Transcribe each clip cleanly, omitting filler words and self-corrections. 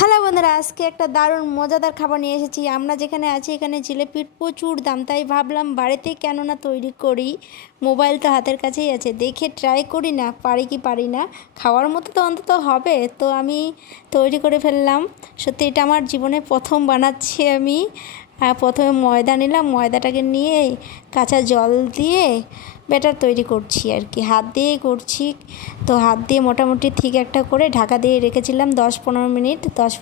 Hello বন্ধুরা, আজকে একটা দারুণ মজাদার খাবার নিয়ে এসেছি। আমরা যেখানে আছি এখানে জিলিপির প্রচুর দাম, তাই ভাবলাম বাড়িতে কেন না তৈরি করি। মোবাইল তো হাতের কাছেই আছে, দেখে ট্রাই করি না পারি কি পারি না, খাওয়ার মতো তো অন্তত হবে। তো আমি তৈরি করে ফেললাম। সত্যি এটা আমার জীবনে প্রথম বানাচ্ছি আমি। প্রথমে ময়দা নিলাম, ময়দাটাকে নিয়ে কাঁচা জল দিয়ে ব্যাটার তৈরি করছি আর কি, হাত দিয়েই করছি। তো হাত দিয়ে মোটামুটি ঠিক একটা করে ঢাকা দিয়ে রেখেছিলাম 10-15 মিনিট। 10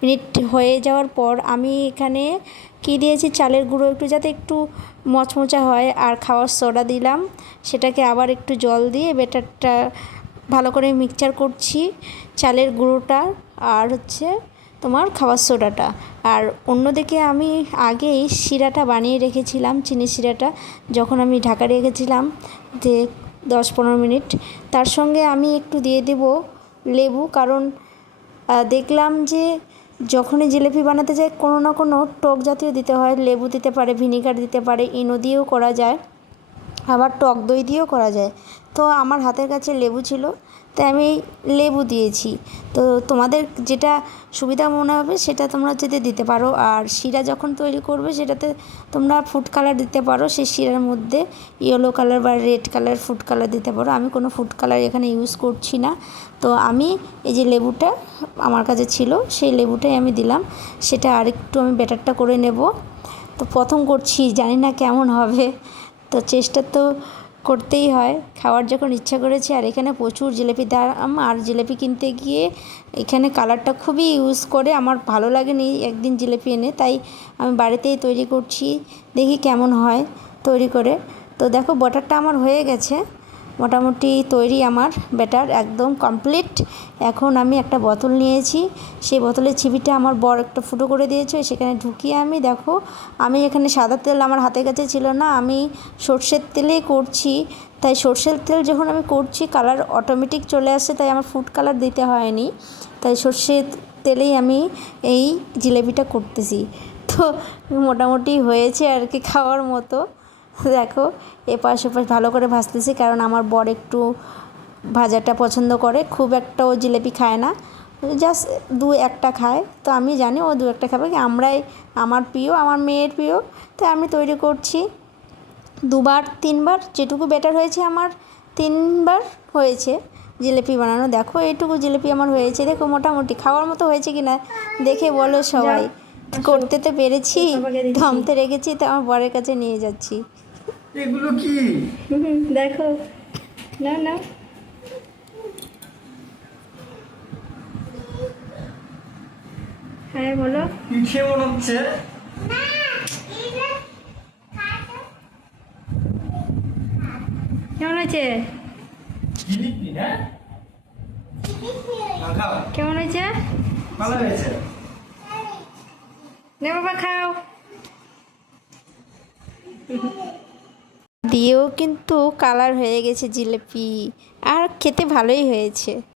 মিনিট হয়ে যাওয়ার পর আমি এখানে কি দিয়েছি, চালের গুঁড়ো একটু, যাতে একটু মচমচা হয়, আর খাওয়ার সোডা দিলাম। সেটাকে আবার একটু জল দিয়ে ব্যাটারটা ভালো করে মিক্সচার করছি, চালের গুঁড়োটা আর তোমার খাবার সোডাটা। আর অন্যদিকে আমি আগেই শিরাটা বানিয়ে রেখেছিলাম, চিনি শিরাটা, যখন আমি ঢাকা রেখেছিলাম যে 10-15 মিনিট। তার সঙ্গে আমি একটু দিয়ে দেব লেবু, কারণ দেখলাম যে যখনই জিলিপি বানাতে যায় কোনো না কোনো টক জাতীয় দিতে হয়। লেবু দিতে পারে, ভিনিগার দিতে পারে, ইনো দিয়েও করা যায়, আবার টক দই দিয়েও করা যায়। তো আমার হাতের কাছে লেবু ছিল, তাই আমি লেবু দিয়েছি। তো তোমাদের যেটা সুবিধা মনে হবে সেটা তোমরা যদি দিতে পারো। আর শিরা যখন তৈরি করবে সেটাতে তোমরা ফুড কালার দিতে পারো, সেই শিরার মধ্যে ইয়েলো কালার বা রেড কালার ফুড কালার দিতে পারো। আমি কোনো ফুড কালার এখানে ইউজ করছি না। তো আমি এই যে লেবুটা আমার কাছে ছিল, সেই লেবুটাই আমি দিলাম। সেটা আরেকটু আমি ব্যাটারটা করে নেব। তো প্রথম করছি, জানি না কেমন হবে, তো চেষ্টা তো করতেই হয়। খাওয়ার যখন ইচ্ছা করেছে, আর এখানে প্রচুর জিলিপির দাম, আর জিলিপি কিনতে গিয়ে এখানে কালারটা খুবই ইউজ করে, আমার ভালো লাগেনি একদিন জিলিপি এনে, তাই আমি বাড়িতেই তৈরি করছি, দেখি কেমন হয় তৈরি করে। তো দেখো ব্যাটারটা আমার হয়ে গেছে, মোটামুটি তৈরি আমার ব্যাটার একদম কমপ্লিট। এখন আমি একটা বোতল নিয়েছি, সেই বোতলের ছিপিটা আমার বর একটা ফুটো করে দিয়েছে, সেখানে ঢুকিয়ে আমি দেখো, আমি এখানে সাদা তেল আমার হাতের কাছে ছিল না, আমি সর্ষের তেলেই করছি। তাই সর্ষের তেল যখন আমি করছি কালার অটোমেটিক চলে আসে, তাই আমার ফুড কালার দিতে হয়নি। তাই সর্ষের তেলেই আমি এই জিলিপিটা করতেছি। তো মোটামুটি হয়েছে আর কি খাওয়ার মতো। দেখো এপাশ ওপাশ ভালো করে ভাজতেছি, কারণ আমার বর একটু ভাজাটা পছন্দ করে, খুব একটা ও জিলিপি খায় না, জাস্ট 2-1টা খায়। তো আমি জানি ও 2-1টা খাবে, আমরাই, আমার প্রিয়, আমার মেয়ের প্রিয়। তাই আমি তৈরি করছি 2-3বার, যেটুকু ব্যাটার হয়েছে আমার 3বার হয়েছে জিলিপি বানানো। দেখো এইটুকু জিলিপি আমার হয়েছে, দেখো মোটামুটি খাওয়ার মতো হয়েছে কি না দেখে বলো সবাই। করতে তো পেরেছি, থামতে রেখেছি, তো আমার বরের কাছে নিয়ে যাচ্ছি। এগুলো কি? দেখো, না না, হ্যাঁ বলো, পিঠে মনে হচ্ছে। কেমন আছে? জিলিপি না? খাও। কেমন হয়েছে? ভালো হয়েছে। নে বাবা খাও। দিয়েও কিন্তু কালার হয়ে গেছে জিলিপি, আর খেতে ভালোই হয়েছে।